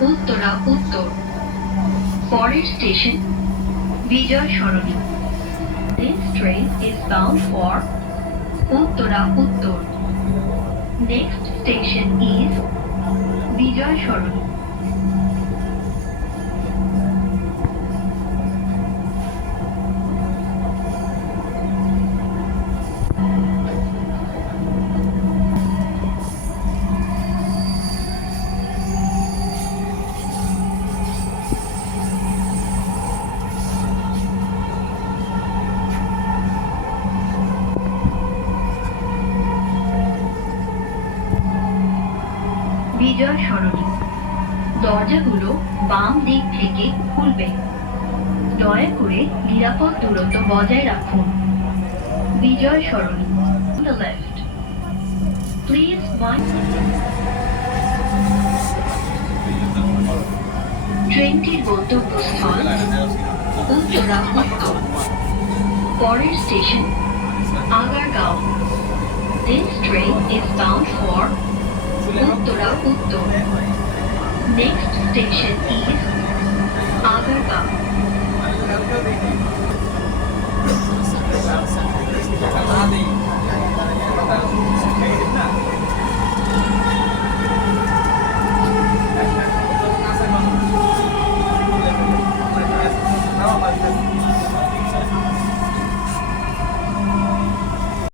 উত্তরা উত্তর। পরের station Bijoy Sarani. This train is bound for Uttara Uttar. Next station is বিজয় সরণি। বিজয় সরণি। দরজাগুলো বাম দিক থেকে খুলবে। দয়া করে নিরাপদ দূরত্ব বজায় রাখুন। বিজয় সরণি। On the left. Please mind. ট্রেনটির গন্তব্যস্থল উত্তরা উত্তর। পরের station Agargaon. This train is bound for Uttara Uttar. Next station is Agargaon.